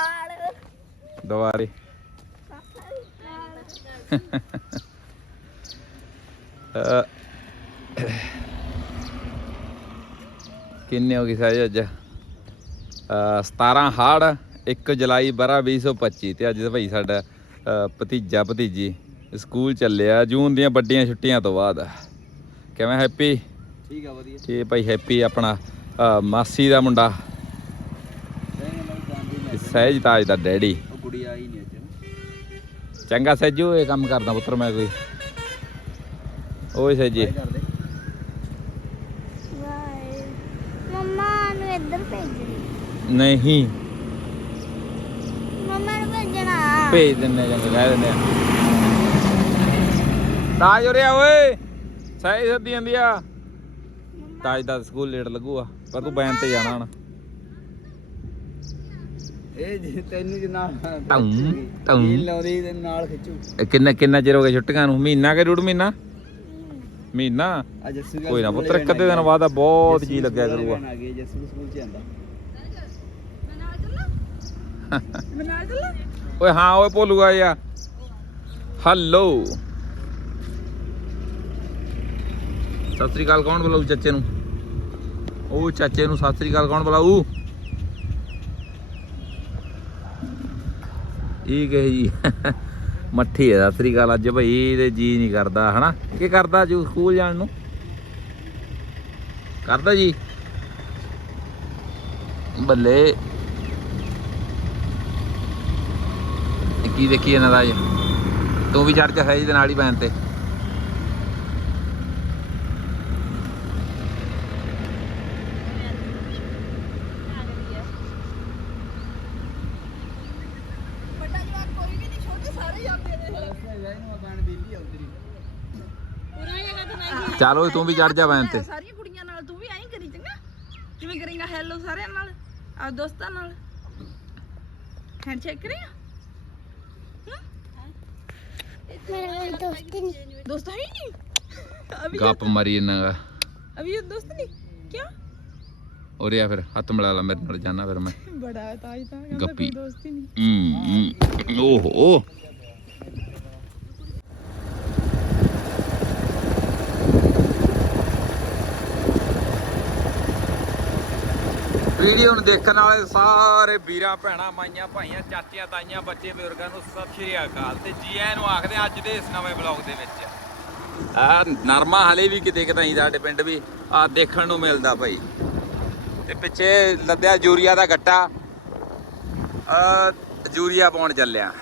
ਨਾਲ। ਦੁਬਾਰੇ। ਕਿੰਨੇ ਹੋ ਗਈ ਸਾਜ ਅੱਜ? ਅਹ, 17 ਹਾੜ 1 ਜੁਲਾਈ ਬਰਾ 2025 ਤੇ ਅੱਜ ਭਾਈ ਸਾਡਾ ਭਤੀਜਾ ਭਤੀਜੀ ਸਕੂਲ ਚੱਲਿਆ। ਜੂਨ ਦੀਆਂ ਵੱਡੀਆਂ ਛੁੱਟੀਆਂ ਤੋਂ ਬਾਅਦ। ਕਿਵੇਂ ਹੈਪੀ ਠੀਕ ਆ ਵਧੀਆ। ਤੇ ਭਾਈ ਹੈਪੀ ਆਪਣਾ ਮਾਸੀ ਦਾ ਮੁੰਡਾ। ਸਹਿਜ ਤਾਜ ਦਾ ਡੈਡੀ। ਉਹ ਕੁੜੀ ਆਈ ਨਹੀਂ ਅੱਜ। ਚੰਗਾ ਸਹਿਜੂ ਇਹ ਕੰਮ ਕਰਦਾ ਪੁੱਤਰ ਮੈਂ ਕੋਈ। ਓਏ ਸਹਿਜੀ। ਕੀ ਕਰਦੇ। ਵਾਏ। ਮੰਮਾ ਨੂੰ ਇੱਧਰ ਭੇਜ ਨਹੀਂ। ਮੰਮਾ ਨੂੰ ਭੇਜਣਾ। ਭੇਜ ਦਿੰਨੇ ਜਾਂ ਕਹਿ ਦਿੰਨੇ ਤਾਜ ਉਰੇ ਆ ਓਏ। ਸਹੀ ਸੱਦੀ ਜਾਂਦੀ ਆ। ਤਾਜ ਦਾ ਸਕੂਲ ਲੇਟ ਲੱਗੂਗਾ ਪਰ ਤੂੰ ਬੈਨ ਤੇ ਜਾਣਾ ਹੁਣ। ਇਹ ਜੇ ਤੈਨੂੰ ਜੇ ਨਾਲ ਲਾਉਂਦੀ ਤੇ ਖਿੱਚੂ। ਇਹ ਕਿੰਨਾ ਕਿੰਨਾ ਚਿਰ ਹੋ ਗਿਆ ਛੁੱਟੀਆਂ ਨੂੰ? ਮਹੀਨਾ ਕਿ ਡੂਢ ਮਹੀਨਾ? ਕੋਈ ਨਾ ਪੁੱਤਰ ਦਿਨ ਬਾਅਦ ਬਹੁਤ ਜੀ ਲੱਗਿਆ ਕਰੂਗਾ। ਓਏ ਹਾਂ ਓਏ ਭੋਲੂਗਾ ਯਾ ਹਲੋ। ਸਤਿ ਸ੍ਰੀ ਅਕਾਲ ਕੌਣ ਬੁਲਾਊ ਚਾਚੇ ਨੂੰ? ਉਹ ਚਾਚੇ ਨੂੰ ਸਤਿ ਸ੍ਰੀ ਅਕਾਲ ਕੌਣ ਬੁਲਾਊ? ਠੀਕ ਹੈ ਜੀ। ਮੱਠੀ ਹੈ, ਸਤਿ ਸ੍ਰੀ ਅਕਾਲ ਅੱਜ ਭਾਈ ਤੇ ਜੀ ਨਹੀਂ ਕਰਦਾ, ਹਨਾ? ਕੀ ਕਰਦਾ ਜੂ ਸਕੂਲ ਜਾਣ ਨੂੰ? ਕਰਦਾ ਜੀ। ਬੱਲੇ। ਇਹ ਕੀ ਦੇਖੀ ਇਹਨਾਂ ਦਾ ਤੂੰ ਵੀ ਚੜ ਜਾ ਹੈ ਦੇ ਨਾਲ ਹੀ ਪੈਣ ਤੇ ਵੱਡਾ ਜਵਾਕ ਕੋਈ ਵੀ ਨਹੀਂ ਛੋਟੇ ਸਾਰੇ ਜਾਂਦੇ ਨੇ ਪੂਰਾ ਹੀ ਹੈਗਾ ਤਾਂ ਨਹੀਂ ਚੱਲ ਓਏ ਤੂੰ ਵੀ ਚੜ ਜਾ ਪੈਣ ਤੇ ਸਾਰੀਆਂ ਕੁੜੀਆਂ ਨਾਲ ਤੂੰ ਵੀ ਐਂ ਕਰੀ ਚੰਗਾ ਕਿਵੇਂ ਕਰੇਗਾ ਹੈਲੋ ਸਾਰਿਆਂ ਨਾਲ ਆ ਦੋਸਤਾਂ ਨਾਲ ਹੈਂਡਸ਼ੇਕ ਕਰੇਗਾ ਮੇਰੇ ਦੋਸਤ ਨਹੀਂ ਦੋਸਤ ਹੈ ही नहीं अभी ਗੱਪ ਮਾਰੀ ਇਹਨਾਂ ਦਾ अभी ये दोस्त नहीं क्या ਉਰੇ ਆ ਫਿਰ ਹੱਥ ਮਿਲਾ ਲਾ ਮੇਰੇ ਨਾਲ ਜਾਣਾ ਫਿਰ ਮੈਂ बड़ा है ताज था कहता गप्पी। कोई दोस्त ही नहीं ਹੂੰ ਹੂੰ। ਓਹੋ ਵੀਡੀਓ ਨੂੰ ਦੇਖਣ ਵਾਲੇ ਸਾਰੇ ਵੀਰਾਂ, ਭੈਣਾਂ, ਮਾਈਆਂ, ਭਾਈਆਂ, ਚਾਚੀਆਂ, ਤਾਈਆਂ, ਬੱਚੇ, ਬਜ਼ੁਰਗਾਂ ਨੂੰ ਸਤਿ ਸ਼੍ਰੀ ਅਕਾਲ। ਤੇ ਜੀ ਆਇਆਂ ਨੂੰ ਆਖਦੇ ਅੱਜ ਦੇ ਇਸ ਨਵੇਂ ਬਲੌਗ ਦੇ ਵਿੱਚ। ਆ ਨਰਮਾ ਹਲੇ ਵੀ ਕਿਤੇ ਕਿਤੇ ਸਾਡੇ ਪਿੰਡ ਵੀ ਆ ਦੇਖਣ ਨੂੰ ਮਿਲਦਾ ਭਾਈ। ਤੇ ਪਿੱਛੇ ਲੱਦਿਆ ਯੂਰੀਆ ਦਾ ਗੱਟਾ। ਆ ਯੂਰੀਆ ਪਾਉਣ ਚੱਲਿਆ।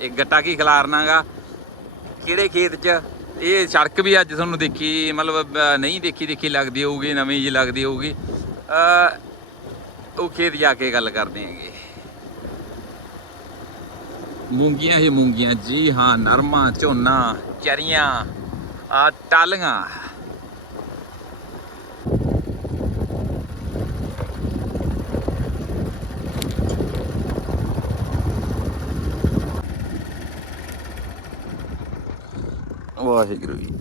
ਇਹ ਗੱਟਾ ਕੀ ਖਿਲਾਰਨਾਗਾ? ਕਿਹੜੇ ਖੇਤ 'ਚ? ਇਹ ਸੜਕ ਵੀ ਅੱਜ ਤੁਹਾਨੂੰ ਦੇਖੀ, ਮਤਲਬ ਨਹੀਂ ਦੇਖੀ ਦੇਖੀ ਲੱਗਦੀ ਹੋਊਗੀ, ਨਵੀਂ ਜੀ ਲੱਗਦੀ ਹੋਊਗੀ। ਉਹ ਖੇਤ ਜਾ ਕੇ ਗੱਲ ਕਰਦੇ ਆਂਗੇ ਮੂੰਗੀਆਂ ਹੀ ਮੂੰਗੀਆਂ ਜੀ ਹਾਂ ਨਰਮਾ, ਝੋਨਾ, ਚਰੀਆਂ, ਆ ਟਾਲੀਆਂ। ਵਾਹਿਗੁਰੂ ਜੀ।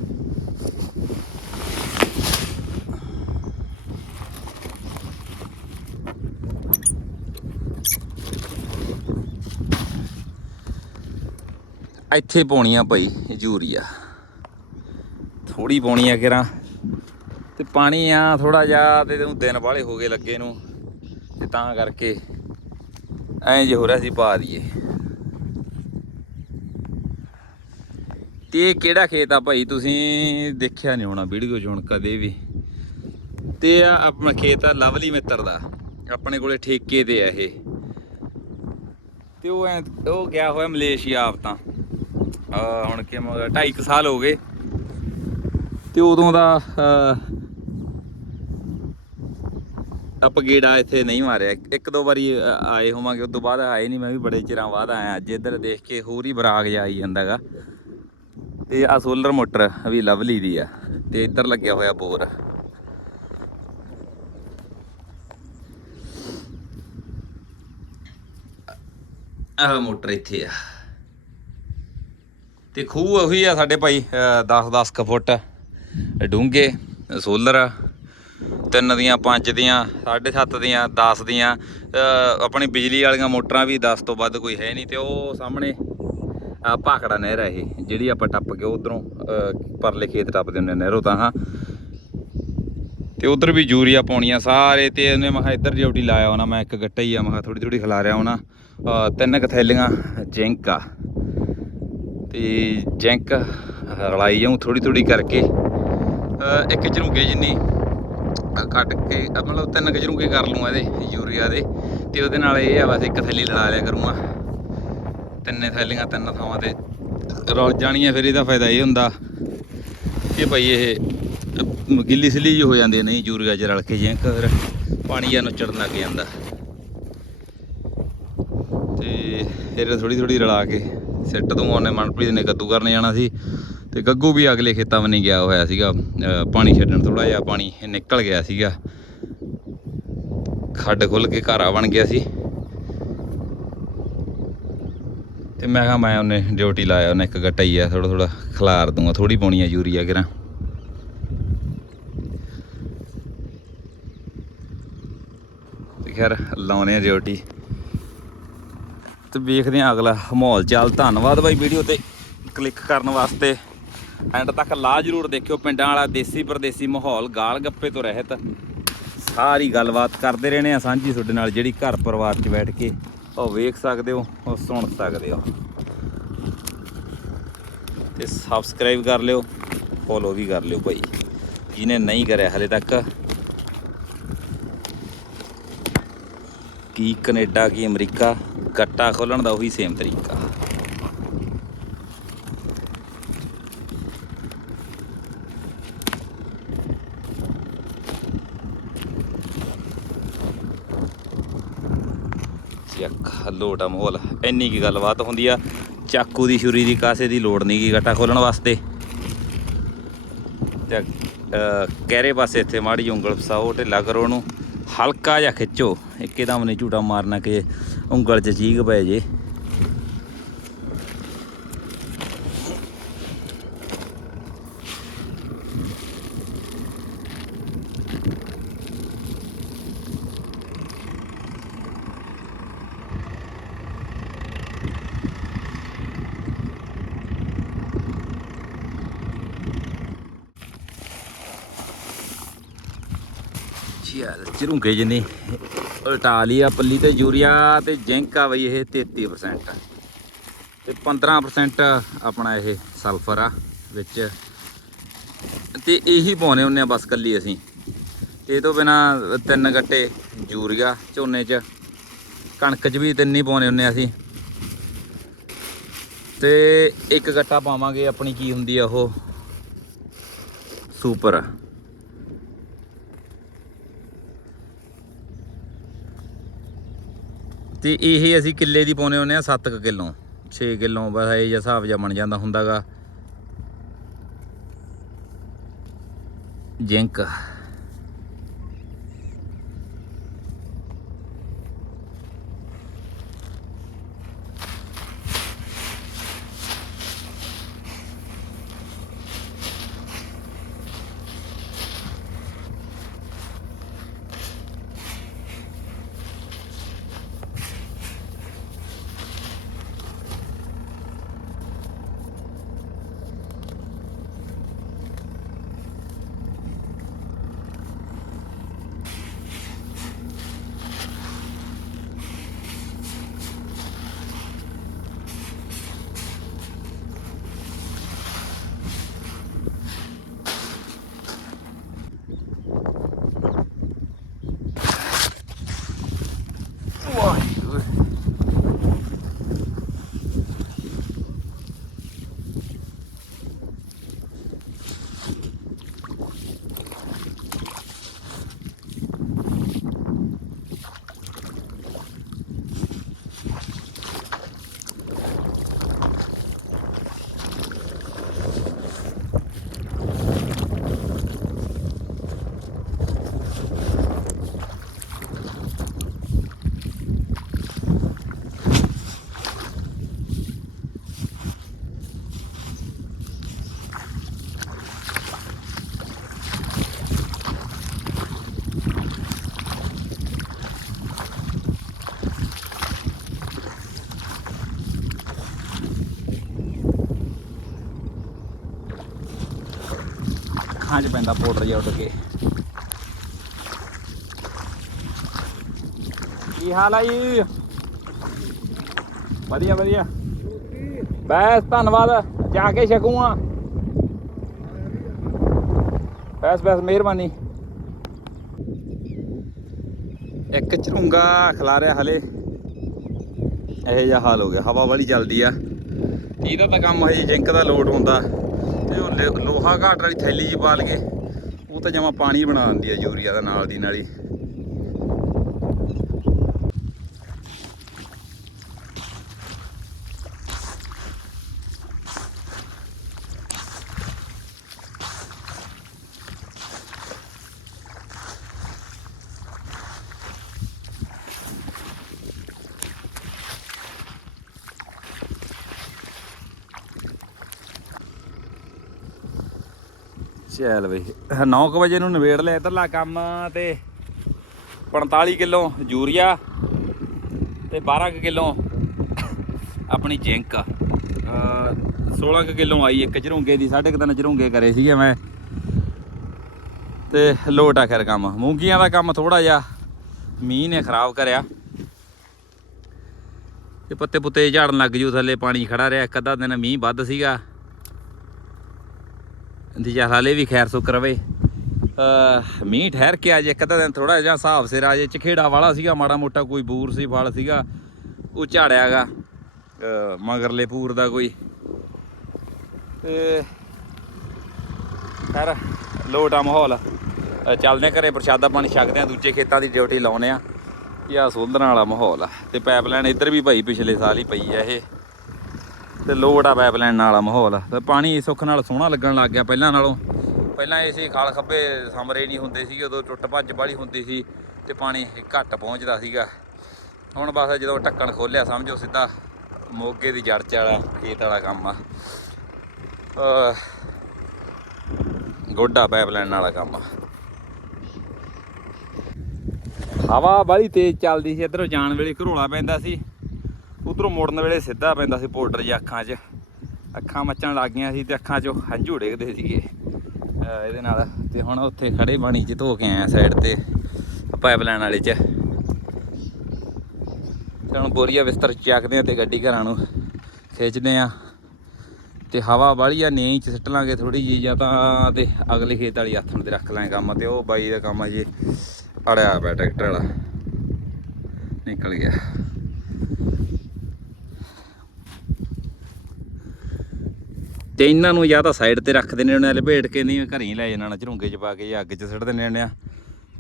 ਇੱਥੇ ਪਾਉਣੀ ਆ ਭਾਈ ਯੂਰੀਆ। ਥੋੜੀ ਪਾਉਣੀ ਆ ਕਿਰਾਂ ਤੇ ਪਾਣੀ ਆ ਥੋੜਾ ਜਿਹਾ ਤੇ ਤੈਨੂੰ ਦਿਨ ਵਾਲੇ ਹੋ ਗਏ ਲੱਗੇ ਨੂੰ। ਤੇ ਤਾਂ ਕਰਕੇ ਐਂ ਜੇ ਹੋ ਰਿਹਾ ਸੀ ਪਾ ਦਈਏ। ਤੇ ਇਹ ਕਿਹੜਾ ਖੇਤ ਆ ਭਾਈ? ਤੁਸੀਂ ਦੇਖਿਆ ਨਹੀਂ ਹੋਣਾ ਵੀਡੀਓ 'ਚ ਹੁਣ ਕਦੇ ਵੀ। ਤੇ ਆ ਆਪਣਾ ਖੇਤ ਆ ਲਵਲੀ ਮਿੱਤਰ ਦਾ। ਆਪਣੇ ਕੋਲੇ ਠੇਕੇ ਤੇ ਆ ਇਹ। ਤੇ ਉਹ ਐਂ, ਉਹ ਗਿਆ ਹੋਇਆ ਮਲੇਸ਼ੀਆ ਆਪ ਤਾਂ। ਆ ਹੁਣ ਕਿ 2.5 ਸਾਲ ਹੋ ਗਏ। ਤੇ ਉਦੋਂ ਦਾ ਅਹ, ਇੱਥੇ ਨਹੀਂ ਮਾਰਿਆ। ਇੱਕ ਦੋ ਵਾਰੀ ਆਏ ਹੋਵਾਂਗੇ ਉਸ ਤੋਂ ਬਾਅਦ ਆਏ ਨਹੀਂ ਮੈਂ ਵੀ ਬੜੇ ਚਿਰਾਂ ਬਾਅਦ ਆਇਆ। ਅੱਜ ਇੱਧਰ ਦੇਖ ਕੇ ਹੋਰ ਹੀ ਬਰਾਗ ਜਿਹਾ ਆਈ ਜਾਂਦਾਗਾ ਤੇ ਆ ਸੋਲਰ ਮੋਟਰ ਵੀ ਲਵਲੀ ਦੀ ਆ ਤੇ ਇੱਧਰ ਲੱਗਿਆ ਹੋਇਆ ਬੋਰ। ਆਹ ਮੋਟਰ ਇੱਥੇ ਆ। ਤੇ ਖੂਹ ਉਹੀ ਆ ਸਾਡੇ ਭਾਈ 10 10 ਕ ਫੁੱਟ ਡੂੰਘੇ ਸੋਲਰ ਤਿੰਨ ਦੀਆਂ, ਪੰਜ ਦੀਆਂ 7.5 ਦੀਆਂ 10 ਦੀਆਂ ਆਪਣੀ ਬਿਜਲੀ ਵਾਲੀਆਂ ਮੋਟਰਾਂ ਵੀ 10 ਤੋਂ ਵੱਧ ਕੋਈ ਹੈ ਨਹੀਂ ਤੇ ਉਹ ਸਾਹਮਣੇ ਆ ਭਾਖੜਾ ਨਹਿਰ ਹੈ ਇਹ, ਜਿਹੜੀ ਆਪਾਂ ਟੱਪ ਕੇ ਉਧਰੋਂ ਪਰਲੇ ਖੇਤ ਟੱਪਦੇ ਹੁੰਦੇ ਨਹਿਰੋਂ ਤਾਂ, ਹਾਂ। ਤੇ ਉਧਰ ਵੀ ਯੂਰੀਆ ਪਾਉਣੀਆਂ ਸਾਰੇ ਤੇ ਉਹਨੇ ਮੈਂ ਕਿਹਾ ਇੱਧਰ ਡਿਊਟੀ ਲਾਇਆ ਹੋਣਾ, ਮੈਂ ਇੱਕ ਗੱਟਾ ਹੀ ਆ, ਮੈਂ ਥੋੜੀ ਥੋੜੀ ਖਿਲਾ ਰਿਹਾ ਹੋਣਾ। ਤਿੰਨ ਕੁ ਥੈਲੀਆਂ ਜਿੰਕ ਆ। ਤੇ ਜੈਂਕ ਰਲਾਈ ਜਾਊਂ ਥੋੜੀ ਥੋੜੀ ਕਰਕੇ। ਇੱਕ ਝਰੂਗੇ ਜਿੰਨੀ ਕੱਟ ਕੇ ਮਤਲਬ ਤਿੰਨ ਕੁ ਝਰੂਗੇ ਕਰ ਲੂੰ ਇਹਦੇ, ਯੂਰੀਆ ਦੇ। ਤੇ ਉਹਦੇ ਨਾਲ ਇਹ ਆ, ਬਸ ਇੱਕ ਥੈਲੀ ਲੜਾ ਲਿਆ ਕਰੂੰਗਾ। ਤਿੰਨੇ ਥੈਲੀਆਂ ਤਿੰਨ ਥਾਵਾਂ ਤੇ ਰਲ ਜਾਣੀਆਂ, ਫਿਰ ਇਹਦਾ ਫਾਇਦਾ ਇਹ ਹੁੰਦਾ ਕਿ ਭਾਈ ਇਹ ਗਿੱਲੀ ਸਿੱਲੀ ਜਿਹੀ ਹੋ ਜਾਂਦੀ ਨਹੀਂ, ਯੂਰੀਆ ਚ ਰਲ ਕੇ ਜਿੰਕ, ਫਿਰ ਪਾਣੀ ਜਾਂ ਨੁੱਚੜਨ ਲੱਗ ਜਾਂਦਾ। ਤੇ ਫਿਰ ਥੋੜੀ ਥੋੜੀ ਰਲਾ ਕੇ ਸਿੱਟ ਦੂੰ ਉਹਨੇ ਮਨਪ੍ਰੀਤ ਨੇ ਕੱਦੂ ਕਰਨ ਜਾਣਾ ਸੀ ਤੇ ਗੱਗੂ ਵੀ ਅਗਲੇ ਖੇਤਾਂ ਵੱਲ ਨਹੀਂ ਗਿਆ ਹੋਇਆ ਸੀਗਾ। ਪਾਣੀ ਛੱਡਣ ਥੋੜਾ ਜਿਹਾ ਪਾਣੀ ਨਿਕਲ ਗਿਆ ਸੀਗਾ। ਖੱਡ ਖੁੱਲ ਕੇ ਘਾਰਾ ਬਣ ਗਿਆ ਸੀ। ਤੇ ਮੈਂ ਕਿਹਾ ਮੈਂ ਉਹਨੇ ਡਿਊਟੀ ਲਾਇਆ, ਉਹਨੇ ਇੱਕ ਗੱਟਾਈ ਹੀ ਆ ਥੋੜਾ ਥੋੜਾ ਖਿਲਾਰ ਦੂੰਗਾ ਥੋੜੀ ਪਾਉਣੀ ਆ ਯੂਰੀਆ ਕਿਰਾਂ ਤੇ ਖੈਰ ਲਾਉਣੇ ਆ ਡਿਊਟੀ। ਤੇ ਵੇਖਦੇ ਆ ਅਗਲਾ ਮਾਹੌਲ ਚਾਲ। ਧੰਨਵਾਦ ਬਾਈ ਵੀਡੀਓ ਤੇ ਕਲਿੱਕ ਕਰਨ ਵਾਸਤੇ। ਐਂਡ ਤੱਕ ਲਾ ਜਰੂਰ ਦੇਖਿਓ ਪਿੰਡਾਂ ਵਾਲਾ ਦੇਸੀ ਪਰਦੇਸੀ ਮਾਹੌਲ ਗਾਲ ਗੱਪੇ ਤੋਂ ਰਹਿਤ। ਸਾਰੀ ਗੱਲਬਾਤ ਕਰਦੇ ਰਹਿਣੇ ਆ ਸਾਂਝੀ ਤੁਹਾਡੇ ਨਾਲ ਜਿਹੜੀ ਘਰ ਪਰਿਵਾਰ 'ਚ ਬੈਠ ਕੇ ਉਹ ਵੇਖ ਸਕਦੇ ਹੋ, ਉਹ ਸੁਣ ਸਕਦੇ ਹੋ। ਤੇ ਸਬਸਕ੍ਰਾਈਬ ਕਰ ਲਿਓ ਫੋਲੋ ਵੀ ਕਰ ਲਿਓ ਭਾਈ ਜਿਹਨੇ ਨਹੀਂ ਕਰਿਆ ਹਲੇ ਤੱਕ ਕੀ ਕੈਨੇਡਾ ਕੀ ਅਮਰੀਕਾ ਗੱਟਾ ਖੋਲਣ ਦਾ ਉਹੀ ਸੇਮ ਤਰੀਕਾ। ਚੱਕ ਲੋਟਾ ਮਾਹੌਲ। ਇੰਨੀ ਕੀ ਗੱਲਬਾਤ ਹੁੰਦੀ ਆ ਚਾਕੂ ਦੀ ਛੁਰੀ ਦੀ ਕਾਸੇ ਦੀ ਲੋੜ ਨਹੀਂ ਗੀ ਗੱਟਾ ਖੋਲਣ ਵਾਸਤੇ। ਤੇ ਅਹ, ਪਾਸੇ ਇੱਥੇ ਮਾੜੀ ਉਂਗਲ ਫਸਾਓ ਢਿੱਲਾ ਕਰੋ ਉਹਨੂੰ। ਹਲਕਾ ਜਿਹਾ ਖਿੱਚੋ। ਇੱਕਦਮ ਨਹੀਂ ਝੂਟਾ ਮਾਰਨਾ ਕਿ ਉਂਗਲ 'ਚ ਚੀਕ ਪੈ ਜੇ। ਚੱਲ ਝਰੂਗੇ ਜਿੰਨੀ ਉਲਟਾ ਲਈ ਆ, ਪੱਲੀ ਤੇ ਯੂਰੀਆ ਤੇ ਜ਼ਿੰਕ ਆ ਬਈ ਇਹ 33% ਤੇ 15% ਆਪਣਾ ਇਹ ਸਲਫਰ ਆ, ਵਿੱਚ। ਤੇ ਇਹੀ ਪਾਉਨੇ ਹੁੰਨੇ ਆ ਬਸ ਕੱਲੀ ਅਸੀਂ। ਇਹ ਤੋਂ ਬਿਨਾ ਤਿੰਨ ਗੱਟੇ ਯੂਰੀਆ ਝੋਨੇ 'ਚ, ਕਣਕ 'ਚ ਵੀ ਤਿੰਨ ਹੀ ਪਾਉਨੇ ਹੁੰਨੇ ਆ ਅਸੀਂ। ਤੇ ਇੱਕ ਗੱਟਾ ਪਾਵਾਂਗੇ, ਆਪਣੀ ਕੀ ਹੁੰਦੀ ਆ ਉਹ? ਸੁਪਰ। ਤੇ ਇਹ ਅਸੀਂ ਕਿੱਲੇ ਦੀ ਪਾਉਨੇ ਹੁੰਨੇ ਆ 7 ਕਿਲੋ 6 ਕਿਲੋ ਬਸ ਇਹ ਜਿਹਾ ਹਿਸਾਬ ਜਿਹਾ ਬਣ ਜਾਂਦਾ ਹੁੰਦਾਗਾ। ਜਿੰਕ। ਅੱਖਾਂ 'ਚ ਪੈਂਦਾ ਪਾਊਡਰ ਜਿਹਾ ਉੱਡ ਕੇ। ਕੀ ਹਾਲ ਆ ਜੀ? ਵਧੀਆ ਵਧੀਆ। ਬਸ ਧੰਨਵਾਦ, ਜਾ ਕੇ ਛਕੂਆਂ ਬਸ ਬਸ, ਮਿਹਰਬਾਨੀ। ਇੱਕ ਝਰੂੰਗਾ ਖਿਲਾਰਿਆ ਹਲੇ। ਇਹੋ ਜਿਹਾ ਹਾਲ ਹੋ ਗਿਆ। ਹਵਾ ਵਾਲੀ ਚੱਲਦੀ ਆ। ਇਹਦਾ ਤਾਂ ਕੰਮ ਹਜੇ ਜਿੰਕ ਦਾ ਲੋਡ ਹੁੰਦਾ। ਤੇ ਉਹ ਲੇ- ਲੋਹਾ ਘਾਟ ਵਾਲੀ ਥੈਲੀ ਜੀ ਪਾ ਲਗੇ ਉਹ ਤਾਂ ਜਮਾ ਪਾਣੀ ਬਣਾ ਦਿੰਦੀ ਆ ਯੂਰੀਆ ਦਾ ਨਾਲ ਦੀ ਨਾਲ ਹੀ। ਚੱਲ ਬਈ। 9 ਵਜੇ ਨੂੰ ਨਵੇੜ ਲਿਆ ਇਧਰਲਾ ਕੰਮ ਤੇ 45 ਕਿਲੋ ਯੂਰੀਆ ਤੇ 12 ਕੁ ਕਿਲੋ ਆਪਣੀ ਜਿੰਕ। ਅਹ 16 ਕੁ ਕਿਲੋ ਆਈ ਇੱਕ ਝਰੂੰਗੇ ਦੀ, ਸਾਢੇ ਕੁ ਤਿੰਨ ਝਰੂੰਗੇ ਕਰੇ ਸੀਗੇ ਮੈਂ। ਤੇ ਲੋਟ ਆ ਖੈਰ ਕੰਮ। ਮੂੰਗੀਆਂ ਦਾ ਕੰਮ ਥੋੜਾ ਜਿਹਾ ਮੀਂਹ ਨੇ ਖਰਾਬ ਕਰਿਆ। ਤੇ ਪੱਤੇ ਪੁੱਤੇ ਝਾੜਨ ਲੱਗ ਜੂ, ਥੱਲੇ ਪਾਣੀ ਖੜਾ ਰਿਹਾ, ਇੱਕ ਅੱਧਾ ਦਿਨ ਮੀਂਹ ਵੱਧ ਸੀਗਾ। ਇੰਤਜ਼ਾਰ ਹਾਲੇ ਵੀ ਖੈਰ ਸੁੱਕ ਰਵੇ। ਮੀਂਹ ਠਹਿਰ ਕੇ ਆ ਇੱਕ ਅੱਧਾ ਦਿਨ ਥੋੜਾ ਜਿਹਾ ਹਿਸਾਬ ਸਿਰ ਆ, ਜੇ ਚਖੇੜਾ ਵਾਲਾ ਸੀਗਾ, ਮਾੜਾ ਮੋਟਾ ਕੋਈ ਬੂਰ ਸੀ, ਫਲ ਸੀਗਾ, ਉਹ ਝਾੜਿਆਗਾ ਮਗਰਲੇ ਪੂਰ ਦਾ ਕੋਈ। ਤੇ ਖੈਰ, ਲੋਟਾ ਮਾਹੌਲ। ਚੱਲਦੇ ਆ ਘਰੇ, ਪ੍ਰਸ਼ਾਦਾ ਪਾਣੀ ਛਕਦੇ ਆ ਦੂਜੇ ਖੇਤਾਂ ਦੀ ਡਿਊਟੀ ਲਾਉਨੇ ਆ ਇਹ ਆ ਸੋਲਦਣ ਵਾਲਾ ਮਾਹੌਲ ਆ। ਤੇ ਪਾਈਪਲਾਈਨ ਇੱਧਰ ਵੀ ਭਾਈ ਪਿਛਲੇ ਸਾਲ ਹੀ ਪਈ ਆ ਇਹ। ਤੇ ਲੋੜ ਆ ਪਾਈਪਲਾਈਨ ਵਾਲਾ ਮਾਹੌਲ। ਤੇ ਪਾਣੀ ਸੁੱਖ ਨਾਲ ਸੋਹਣਾ ਲੱਗਣ ਲੱਗ ਗਿਆ ਪਹਿਲਾਂ ਨਾਲੋਂ। ਪਹਿਲਾਂ ਇਹ ਸੀ ਖਾਲ ਖੱਬੇ ਸਮਰੇ ਨਹੀਂ ਹੁੰਦੇ ਸੀ ਉਦੋਂ ਟੁੱਟ ਭੱਜ ਵਾਲੀ ਹੁੰਦੀ ਸੀ ਤੇ ਪਾਣੀ ਘੱਟ ਪਹੁੰਚਦਾ ਸੀਗਾ। ਹੁਣ ਬਸ ਜਦੋਂ ਢੱਕਣ ਖੋਲਿਆ ਸਮਝੋ ਸਿੱਧਾ ਮੋਗੇ ਦੀ ਜੜ ਚ ਵਾਲਾ, ਖੇਤ ਵਾਲਾ ਕੰਮ ਆ। ਅਹ ਗੋਡਾ ਪਾਈਪਲਾਈਨ ਵਾਲਾ ਕੰਮ। ਆ ਹਵਾ ਬੜੀ ਤੇਜ਼ ਚੱਲਦੀ ਸੀ, ਇਧਰੋਂ ਜਾਣ ਵੇਲੇ ਘਰੋਲਾ ਪੈਂਦਾ ਸੀ। ਉਧਰੋਂ ਮੁੜਨ ਵੇਲੇ ਸਿੱਧਾ ਪੈਂਦਾ ਸੀ ਪਾਊਡਰ ਜਿਹਾ ਅੱਖਾਂ 'ਚ। ਅੱਖਾਂ ਮੱਚਣ ਲੱਗ ਗਈਆਂ ਸੀ ਤੇ ਅੱਖਾਂ 'ਚੋਂ ਹੰਝੂ ਡਿੱਗਦੇ ਸੀਗੇ। ਇਹਦੇ ਨਾਲ ਤੇ ਹੁਣ ਉੱਥੇ ਖੜੇ ਪਾਣੀ 'ਚ ਧੋ ਕੇ ਆਇਆ ਸਾਈਡ ਤੇ ਪਾਈਪਲਾਈਨ ਵਾਲੇ 'ਚ। ਤੇ ਹੁਣ ਬੋਰੀਆ ਬਿਸਤਰ ਚੱਕਦੇ ਆ ਤੇ ਗੱਡੀ ਘਰਾਂ ਨੂੰ ਖਿੱਚਦੇ ਆ। ਤੇ ਹਵਾ ਵਾਲੀ ਆ ਨੀਂ 'ਚ ਸਿੱਟ ਲਾਂਗੇ ਥੋੜੀ ਜੀ ਜਾਂ ਤਾਂ ਤੇ ਅਗਲੇ ਖੇਤ ਵਾਲੀ ਆਥਣ ਤੇ ਰੱਖ ਲਾਂਗੇ ਕੰਮ ਤੇ, ਉਹ ਬਾਈ ਦਾ ਕੰਮ ਅਜੇ ਅੜਿਆ ਪਿਆ ਟਰੈਕਟਰ ਵਾਲਾ। ਨਿਕਲ ਗਿਆ। ਤੇ ਇਹਨਾਂ ਨੂੰ ਜਾਂ ਤਾਂ ਸਾਈਡ ਤੇ ਰੱਖ ਦਿੰਦੇ ਹੁੰਦੇ ਨੇ ਲਪੇਟ ਕੇ ਨਹੀਂ, ਘਰੇ ਹੀ ਲੈ ਜਾਣਾ, ਝਰੂੰਗੇ ਚ ਪਾ ਕੇ ਜਾਂ ਅੱਗ 'ਚ ਸੁੱਟ ਦਿੰਦੇ ਹੁੰਦੇ ਆ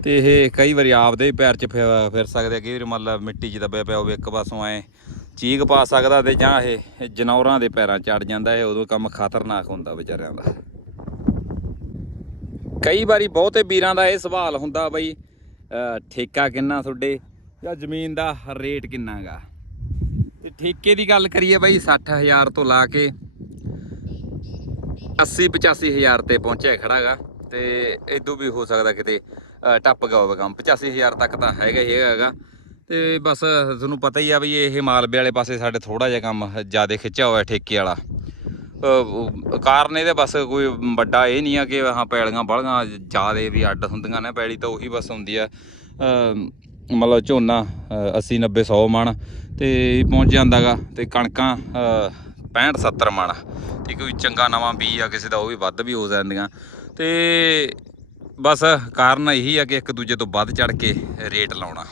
ਤੇ ਇਹ ਕਈ ਵਾਰੀ ਆਪਦੇ ਹੀ ਪੈਰ 'ਚ ਫਿਰ ਫਿਰ ਸਕਦੇ ਆ, ਕਈ ਵਾਰੀ ਮੰਨ ਲਾ ਮਿੱਟੀ 'ਚ ਦੱਬਿਆ ਪਿਆ ਹੋਵੇ, ਇੱਕ ਪਾਸੋਂ ਐ ਚੀਕ ਪਾ ਸਕਦਾ ਤੇ ਜਾਂ ਇਹ ਜਨੌਰਾਂ ਦੇ ਪੈਰਾਂ ਚੜ ਜਾਂਦਾ, ਇਹ ਉਦੋਂ ਕੰਮ ਖਤਰਨਾਕ ਹੁੰਦਾ ਵਿਚਾਰਿਆਂ ਦਾ। ਕਈ ਵਾਰੀ ਬਹੁਤੇ ਵੀਰਾਂ ਦਾ ਇਹ ਸਵਾਲ ਹੁੰਦਾ ਬਈ ਠੇਕਾ ਕਿੰਨਾ ਤੁਹਾਡੇ, ਜਾਂ ਜ਼ਮੀਨ ਦਾ ਰੇਟ ਕਿੰਨਾਗਾ? ਤੇ ਠੇਕੇ ਦੀ ਗੱਲ ਕਰੀਏ ਬਈ 60000 ਤੋਂ ਲਾ ਕੇ 80 ਹਜ਼ਾਰ ਤੇ ਪਹੁੰਚਿਆ ਖੜਾਗਾ ਤੇ ਇਦੋਂ ਵੀ ਹੋ ਸਕਦਾ ਕਿਤੇ ਟੱਪ ਗਿਆ ਹੋਵੇ ਕੰਮ। 85000 ਤੱਕ ਤਾਂ ਹੈਗਾ ਹੀ ਹੈਗਾ ਤੇ ਬਸ ਤੁਹਾਨੂੰ ਪਤਾ ਹੀ ਆ ਵੀ ਇਹ ਮਾਲਵੇ ਵਾਲੇ ਪਾਸੇ ਸਾਡੇ ਥੋੜਾ ਜਿਹਾ ਕੰਮ ਜ਼ਿਆਦਾ ਖਿੱਚਿਆ ਹੋਇਆ ਠੇਕੇ ਵਾਲਾ। ਅ, ਉਹ ਕਾਰਨ ਇਹਦੇ ਬਸ ਕੋਈ ਵੱਡਾ ਇਹ ਨਹੀਂ ਆ ਕਿ ਹਾਂ ਪੈਲੀਆਂ ਬੜੀਆਂ ਜ਼ਿਆਦਾ ਵੀ ਅੱਡ ਹੁੰਦੀਆਂ ਨੇ ਪੈਲੀ ਤਾਂ ਉਹੀ ਬਸ ਹੁੰਦੀ ਆ। ਮਤਲਬ ਝੋਨਾ 80 90 100 ਮਣ ਤੇ ਪਹੁੰਚ ਜਾਂਦਾਗਾ ਤੇ ਕਣਕਾਂ ਅ, 65 70 ਮਣ। ਤੇ ਕੋਈ ਚੰਗਾ ਨਵਾਂ ਬੀਜ ਆ, ਕਿਸੇ ਦਾ ਉਹ ਵੀ ਵੱਧ ਵੀ ਹੋ ਜਾਂਦੀਆਂ। ਤੇ ਬਸ ਕਾਰਨ ਇਹੀ ਆ ਕਿ ਇੱਕ ਦੂਜੇ ਤੋਂ ਵੱਧ ਚੜ ਕੇ ਰੇਟ ਲਾਉਣਾ।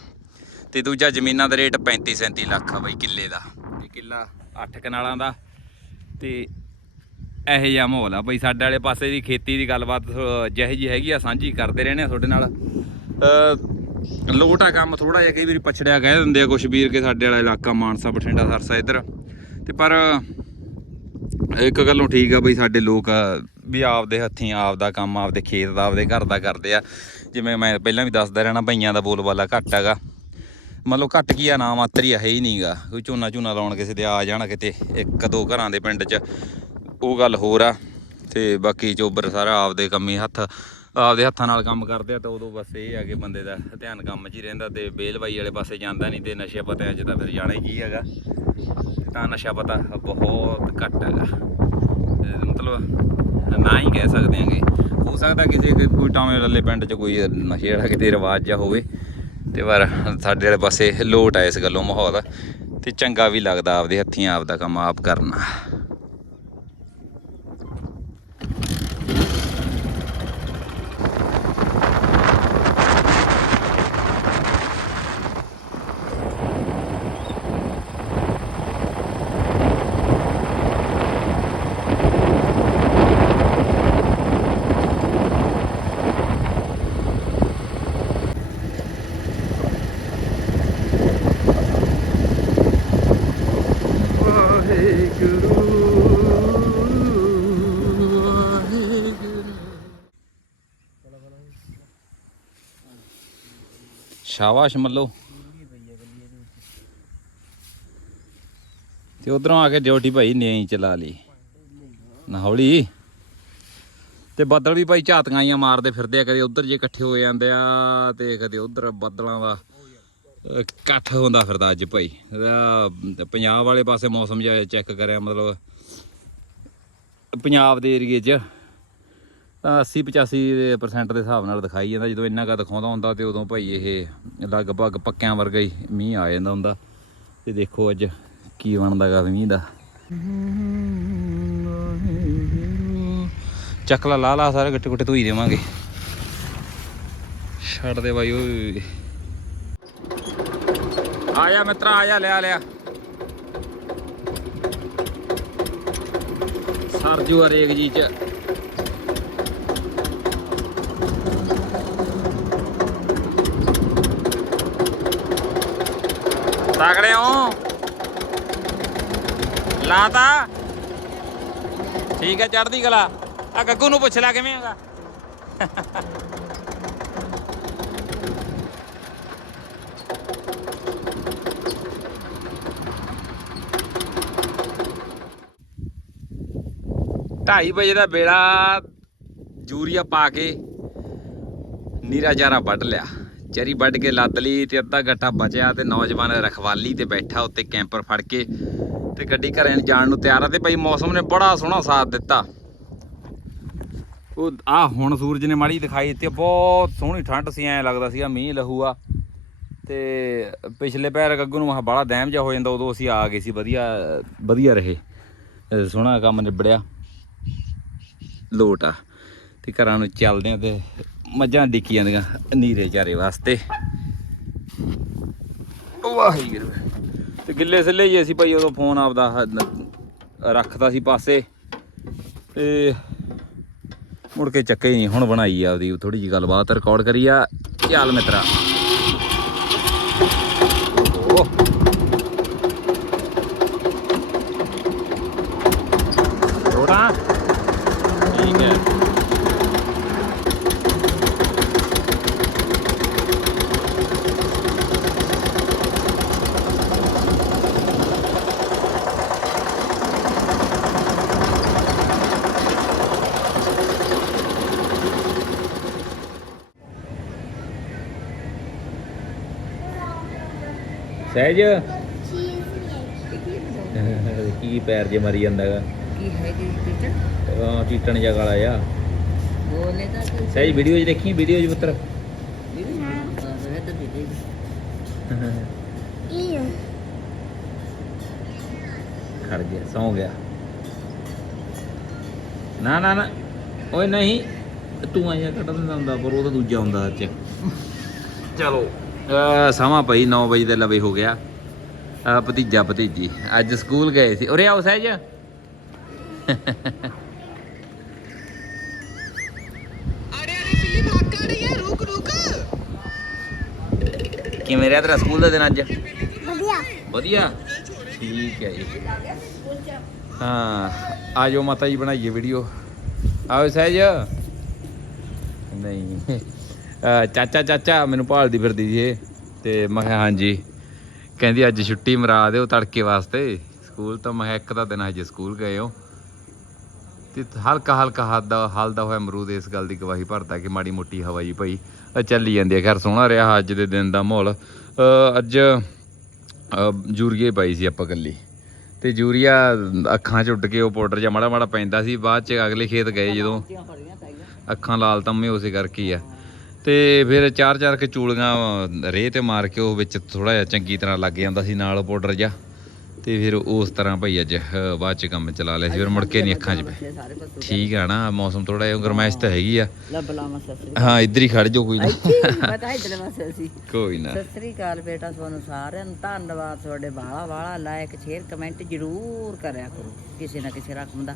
ਤੇ ਦੂਜਾ ਜ਼ਮੀਨਾਂ ਦਾ ਰੇਟ 35 37 ਲੱਖ ਆ ਬਈ ਕਿੱਲੇ ਦਾ। ਇਹ ਕਿੱਲਾ 8 ਕਨਾਲਾਂ ਦਾ। ਤੇ ਇਹੋ ਜਿਹਾ ਮਾਹੌਲ ਆ ਬਈ ਸਾਡੇ ਵਾਲੇ ਪਾਸੇ ਦੀ ਖੇਤੀ ਦੀ ਗੱਲਬਾਤ ਥੋ- ਜਿਹੋ ਜੀ ਹੈਗੀ ਆ, ਸਾਂਝੀ ਕਰਦੇ ਰਹਿੰਦੇ ਆ ਤੁਹਾਡੇ ਨਾਲ। ਅ ਲੋਟ ਆ ਕੰਮ ਥੋੜਾ ਜਿਹਾ, ਕਈ ਵਾਰੀ ਪਛੜਿਆ ਕਹਿ ਦਿੰਦੇ ਆ ਕੁਛ ਵੀਰ ਕੇ ਸਾਡੇ ਵਾਲਾ ਇਲਾਕਾ ਮਾਨਸਾ, ਬਠਿੰਡਾ, ਸਰਸਾ ਇੱਧਰ। ਤੇ ਪਰ ਇੱਕ ਗੱਲੋਂ ਠੀਕ ਆ ਬਈ, ਸਾਡੇ ਲੋਕ ਵੀ ਆਪਦੇ ਹੱਥੀਂ ਆਪਦਾ ਕੰਮ, ਆਪਦੇ ਖੇਤ ਦਾ, ਆਪਦੇ ਘਰ ਦਾ ਕਰਦੇ ਆ। ਜਿਵੇਂ ਮੈਂ ਪਹਿਲਾਂ ਵੀ ਦੱਸਦਾ ਰਹਿਣਾ, ਬਈਆਂ ਦਾ ਬੋਲਬਾਲਾ ਘੱਟ ਹੈਗਾ। ਮਤਲਬ ਘੱਟ ਕੀ ਆ, ਨਾ ਮਾਤਰ ਹੀ ਆ, ਹੈ ਹੀ ਨਹੀਂਗਾ ਕੋਈ ਝੋਨਾ ਝੋਨਾ ਲਾਉਣ ਕਿਸੇ ਦੇ ਆ ਜਾਣਾ ਕਿਤੇ, ਇੱਕ ਦੋ ਘਰਾਂ ਦੇ ਪਿੰਡ 'ਚ, ਉਹ ਗੱਲ ਹੋਰ ਆ। ਤੇ ਬਾਕੀ ਚੋਬਰ ਸਾਰਾ ਆਪਦੇ ਕੰਮੀ ਹੱਥ ਆਪਦੇ ਹੱਥਾਂ ਨਾਲ ਕੰਮ ਕਰਦੇ ਆ ਤਾਂ ਉਦੋਂ ਬਸ ਇਹ ਆ ਕਿ ਬੰਦੇ ਦਾ ਧਿਆਨ ਕੰਮ 'ਚ ਹੀ ਰਹਿੰਦਾ ਤੇ ਬੇਲਵਾਈ ਵਾਲੇ ਪਾਸੇ ਜਾਂਦਾ ਨਹੀਂ ਤੇ ਨਸ਼ੇ ਪਤਿਆਂ 'ਚ ਤਾਂ ਫਿਰ ਜਾਣਾ ਹੀ ਕੀ ਹੈਗਾ। ਤਾਂ ਨਸ਼ਾ ਪਤਾ ਬਹੁਤ ਘੱਟ ਹੈਗਾ। ਮਤਲਬ ਨਾ ਹੀ ਕਹਿ ਸਕਦੇ ਹਾਂਗੇ। ਹੋ ਸਕਦਾ ਕਿਸੇ ਕੋਈ- ਕੋਈ ਟਾਵੇਂ ਲੱਲੇ ਪਿੰਡ 'ਚ ਕੋਈ ਨਸ਼ੇ ਵਾਲਾ ਕਿਤੇ ਰਿਵਾਜ ਜਾਂ ਹੋਵੇ ਤੇ ਪਰ ਸਾਡੇ ਵਾਲੇ ਪਾਸੇ ਲੋਟ ਆ ਇਸ ਗੱਲੋਂ ਮਾਹੌਲ ਤੇ ਚੰਗਾ ਵੀ ਲੱਗਦਾ ਆਪਦੇ ਹੱਥੀਂ ਆਪ ਦਾ ਕੰਮ ਆਪ ਕਰਨਾ। ਸ਼ਾਬਾਸ਼ ਮੱਲੋ। ਤੇ ਉਧਰੋਂ ਆ ਕੇ ਡਿਊਟੀ ਭਾਈ ਨਹੀਂ ਚਲਾ ਲਈ। ਨਾ ਹੌਲੀ ਤੇ ਬੱਦਲ ਵੀ ਭਾਈ ਝਾਤੀਆਂ ਆਈਆਂ ਮਾਰਦੇ ਫਿਰਦੇ ਆ, ਕਦੇ ਉਧਰ ਜੇ ਇਕੱਠੇ ਹੋ ਜਾਂਦੇ ਆ ਤੇ ਕਦੇ ਉਧਰ ਬੱਦਲਾਂ ਦਾ ਇਕੱਠ ਹੁੰਦਾ ਫਿਰਦਾ ਅੱਜ ਭਾਈ। ਪੰਜਾਬ ਵਾਲੇ ਪਾਸੇ ਮੌਸਮ ਜਿਹਾ ਚੈੱਕ ਕਰਿਆ, ਮਤਲਬ ਪੰਜਾਬ ਦੇ ਏਰੀਏ 'ਚ। ਤਾਂ 80 85% ਦੇ ਹਿਸਾਬ ਨਾਲ ਦਿਖਾਈ ਜਾਂਦਾ। ਜਦੋਂ ਇੰਨਾ ਕਾ ਦਿਖਾਉਂਦਾ ਹੁੰਦਾ ਤੇ ਉਦੋਂ ਭਾਈ ਇਹ ਲਗਭਗ ਪੱਕਿਆਂ ਵਰਗਾ ਹੀ ਮੀਂਹ ਆ ਜਾਂਦਾ ਹੁੰਦਾ। ਤੇ ਦੇਖੋ ਅੱਜ ਕੀ ਬਣਦਾ ਗਾ ਮੀਂਹ ਦਾ। ਚੱਕਲਾ ਲਾ ਲਾ ਸਾਰੇ ਗੱਟੇ ਗੁੱਟੇ ਧੋਈ ਦੇਵਾਂਗੇ। ਛੱਡ ਦੇ ਬਾਈ, ਓਏ। ਆ ਜਾ ਮਿੱਤਰਾ, ਆ ਲਿਆ ਲਿਆ। ਸਰਜੂ ਹਰੇਕ ਜੀ ਚ। ਤਾਕੜੇ ਹੋ। ਲਾਤਾ। ਠੀਕ ਹੈ ਚੜਦੀ ਗਲਾ ਆ ਗੱਗੂ ਨੂੰ ਪੁੱਛ ਲੈ, ਕਿਵੇਂ ਹੈਗਾ? ਢਾਈ ਵਜੇ ਦਾ ਵੇਲਾ ਯੂਰੀਆ ਪਾ ਕੇ ਨੀਰਾ ਜਾਰਾ ਵੱਢ ਲਿਆ। ਚਰੀ ਵੱਢ ਕੇ ਲੱਦ ਲਈ ਤੇ ਅੱਧਾ ਗੱਟਾ ਬਚਿਆ ਤੇ ਨੌਜਵਾਨ ਰਖਵਾਲੀ ਤੇ ਬੈਠਾ ਉੱਤੇ ਕੈਂਪਰ ਫੜ ਕੇ ਤੇ ਗੱਡੀ ਘਰੇ ਨੂੰ ਜਾਣ ਨੂੰ ਤਿਆਰ ਆ ਤੇ ਭਾਈ ਮੌਸਮ ਨੇ ਬੜਾ ਸੋਹਣਾ ਸਾਥ ਦਿੱਤਾ। ਉਹ ਆ ਹੁਣ ਸੂਰਜ ਨੇ ਮਾੜੀ ਦਿਖਾਈ ਦਿੱਤੀ ਬਹੁਤ ਸੋਹਣੀ ਠੰਡ ਸੀ, ਐ ਲੱਗਦਾ ਸੀਗਾ ਮੀਂਹ ਲਹੂਆ। ਤੇ ਪਿਛਲੇ ਪੈਰ ਗੱਗੂ ਨੂੰ ਮਹਾ ਬਾਲਾ ਦਹਿਮ ਜਾ ਹੋ ਜਾਂਦਾ, ਉਦੋਂ ਅਸੀਂ ਆ ਗਏ ਸੀ, ਵਧੀਆ ਵਧੀਆ ਰਹੇ। ਸੋਹਣਾ ਕੰਮ ਨਿਬੜਿਆ। ਲੋਟ ਆ। ਤੇ ਘਰਾਂ ਨੂੰ ਚੱਲਦੇ ਆ ਤੇ ਮੱਝਾਂ ਡਿੱਕੀ ਜਾਂਦੀਆਂ ਨੀਰੇ ਚਾਰੇ ਵਾਸਤੇ। ਵਾਹਿਗੁਰੂ। ਤੇ ਗਿੱਲੇ ਸਿੱਲੇ ਹੀ ਅਸੀਂ ਭਾਈ ਉਦੋਂ ਫੋਨ ਆਪਦਾ ਰੱਖਤਾ ਸੀ ਪਾਸੇ। ਤੇ ਮੁੜ ਕੇ ਚੱਕੇ ਨਹੀਂ। ਹੁਣ ਬਣਾਈ ਆ ਉਹਦੀ ਥੋੜੀ ਜੀ ਗੱਲਬਾਤ ਰਿਕਾਰਡ ਕਰੀ ਆ। ਚੱਲ ਮਿੱਤਰਾ ਓਹ ਰੋੜਾ ਠੀਕ ਹੈ ਸਹਿਜ? ਕੀ ਪੈਰ ਜੇ ਮਰੀ ਜਾਂਦਾਗਾ ਕੀ ਹੈ ਜੀ ਹਾਂ ਚੀਟਣ ਜਿਹਾ ਕਾਲਾ ਆ ਬੋਲੇ ਤਾਂ ਸਹਿਜ ਵੀਡੀਓ 'ਚ ਦੇਖੀ? ਵੀਡੀਓ 'ਚ ਪੁੱਤਰ? ਖੜ ਗਿਆ ਸੌ ਗਿਆ। ਨਾ ਨਾ ਨਾ। ਓਏ ਨਹੀਂ। ਤੂੰ ਆਇਆ ਕੱਢ ਦਿੰਦਾ ਹੁੰਦਾ ਪਰ ਉਹ ਤਾਂ ਦੂਜਾ ਹੁੰਦਾ ਅੱਜ। ਚਲੋ। ਸਮਾਂ ਪਈ 9 ਵਜੇ ਦੇ ਲਵੇ ਹੋ ਗਿਆ। ਭਤੀਜਾ ਭਤੀਜੀ ਅੱਜ ਸਕੂਲ ਗਏ ਸੀ। ਉਰੇ ਆਓ ਸਹਿਜ। ਕਿਵੇਂ ਰਿਹਾ ਤੇਰਾ ਸਕੂਲ ਦਾ ਦਿਨ ਅੱਜ? ਵਧੀਆ। ਵਧੀਆ? ਠੀਕ ਹੈ ਜੀ। ਹਾਂ ਆ ਜਾਓ ਮਾਤਾ ਜੀ ਬਣਾਈਏ ਵੀਡੀਓ ਆਓ ਸਹਿਜ। ਨਹੀਂ। ਚਾਚਾ ਚਾਚਾ, ਮੈਨੂੰ ਭਾਲਦੀ ਫਿਰਦੀ ਸੀ ਇਹ। ਤੇ ਮੈਂ ਕਿਹਾ, ਹਾਂਜੀ। ਕਹਿੰਦੀ, ਅੱਜ ਛੁੱਟੀ ਮਰਾ ਦਿਓ ਤੜਕੇ ਵਾਸਤੇ। ਸਕੂਲ ਤਾਂ ਮੈਂ ਇੱਕ ਦਾ ਦਿਨ ਹਜੇ ਸਕੂਲ ਗਏ ਹੋ। ਤੇ ਹਲਕਾ ਹਲਕਾ ਹੱਦਾ ਹਲਦਾ ਹੋਇਆ ਅਮਰੂਦ ਇਸ ਗੱਲ ਦੀ ਗਵਾਹੀ ਭਰਦਾ ਕਿ ਮਾੜੀ ਮੋਟੀ ਹਵਾ ਜੀ ਭਾਈ ਚੱਲੀ ਜਾਂਦੀ ਹੈ ਖੈਰ, ਸੋਹਣਾ ਰਿਹਾ ਅੱਜ ਦੇ ਦਿਨ ਦਾ ਮਾਹੌਲ। ਅੱਜ, ਅਹ ਜੂਰੀਏ ਪਾਈ ਸੀ ਆਪਾਂ ਕੱਲੀ ਤੇ ਯੂਰੀਆ ਅੱਖਾਂ 'ਚ ਉੱਡ ਕੇ ਉਹ ਪਾਊਡਰ ਜਾਂ ਮਾੜਾ ਮਾੜਾ ਪੈਂਦਾ ਸੀ। ਬਾਅਦ 'ਚ ਅਗਲੇ ਖੇਤ ਗਏ ਜਦੋਂ। ਅੱਖਾਂ ਲਾਲ ਤੰਮੇ ਉਸੇ ਕਰਕੇ ਆ। ਤੇ ਫਿਰ ਚਾਰ ਚਾਰ ਕੇ ਚੂਲੀਆਂ ਰੇਹ ਤੇ ਮਾਰ ਕੇ ਉਹ ਵਿੱਚ ਥੋੜਾ ਜਿਹਾ ਚੰਗੀ ਤਰ੍ਹਾਂ ਲੱਗ ਜਾਂਦਾ ਸੀ ਨਾਲ ਪਾਊਡਰ ਜਿਹਾ। ਤੇ ਫਿਰ ਉਸ ਤਰ੍ਹਾਂ ਭਈ ਅੱਜ ਬਾਅਦ 'ਚ ਕੰਮ ਚਲਾ ਲਿਆ ਸੀ ਫਿਰ ਮੁੜ ਕੇ ਨਹੀਂ ਅੱਖਾਂ 'ਚ ਪਏ ਠੀਕ ਆ ਨਾ ਮੌਸਮ ਥੋੜਾ ਜਿਹਾ ਗਰਮਾਇਸ਼ ਤਾਂ ਹੈਗੀ ਆ। ਸਸਰੀ। ਹਾਂ ਇੱਧਰ ਹੀ ਖੜ ਜਾਓ ਕੋਈ ਨਾ। ਇਧਰ ਸੀ ਕੋਈ ਨਾ। ਸਤਿ ਸ੍ਰੀ ਅਕਾਲ ਬੇਟਾ ਤੁਹਾਨੂੰ ਸਾਰਿਆਂ ਨੂੰ ਧੰਨਵਾਦ ਤੁਹਾਡੇ ਬਾਲਾ ਬਾਲਾ ਲਾਇਕ ਸ਼ੇਅਰ ਕਮੈਂਟ ਜ਼ਰੂਰ ਕਰਿਆ ਕਰੋ ਕਿਸੇ ਨਾ ਕਿਸੇ ਰਕਮ ਦਾ।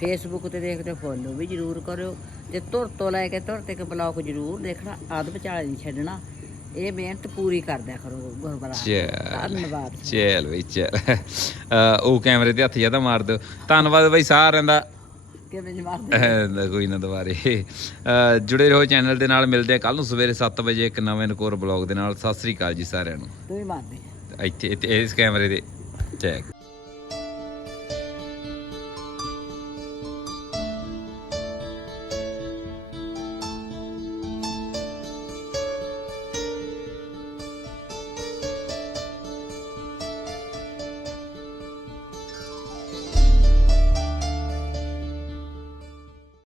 ਫੇਸਬੁੱਕ ਤੇ ਦੇਖਦੇ ਫੋਲੋ ਵੀ ਜ਼ਰੂਰ ਕਰਿਓ। ਤੇ ਧੁਰ ਤੋਂ ਲੈ ਕੇ ਧੁਰ ਤੱਕ ਬਲੌਗ ਜ਼ਰੂਰ ਦੇਖਣਾ ਆਦ ਵਿਚਾਲੇ ਨਹੀਂ ਛੱਡਣਾ। ਇਹ ਮਿਹਨਤ ਪੂਰੀ ਕਰਦਿਆ ਕਰੋ ਗੁਰਬਰਾ। ਧੰਨਵਾਦ। ਚੱਲ ਬਈ ਚੱਲ। ਉਹ ਕੈਮਰੇ ਤੇ ਹੱਥ ਜ਼ਿਆਦਾ ਮਾਰ ਦਿਓ। ਧੰਨਵਾਦ ਬਈ ਸਾਰਿਆਂ ਦਾ। ਕਿਵੇਂ ਜਵਾਬ ਅਹ, ਕੋਈ ਨਾ ਦੁਬਾਰੇ। ਜੁੜੇ ਰਹੋ ਚੈਨਲ ਦੇ ਨਾਲ ਮਿਲਦੇ ਆ ਕੱਲ ਨੂੰ ਸਵੇਰੇ 7 ਵਜੇ ਇੱਕ ਨਵੇਂ ਨਕੋਰ ਬਲੌਗ ਦੇ ਨਾਲ। ਸਤਿ ਸ੍ਰੀ ਅਕਾਲ ਜੀ ਸਾਰਿਆਂ ਨੂੰ। ਤੂੰ ਹੀ ਮਾਰ ਦੇ। ਇੱਥੇ ਇੱਥੇ ਇਸ ਕੈਮਰੇ ਦੇ। ਚੈੱਕ।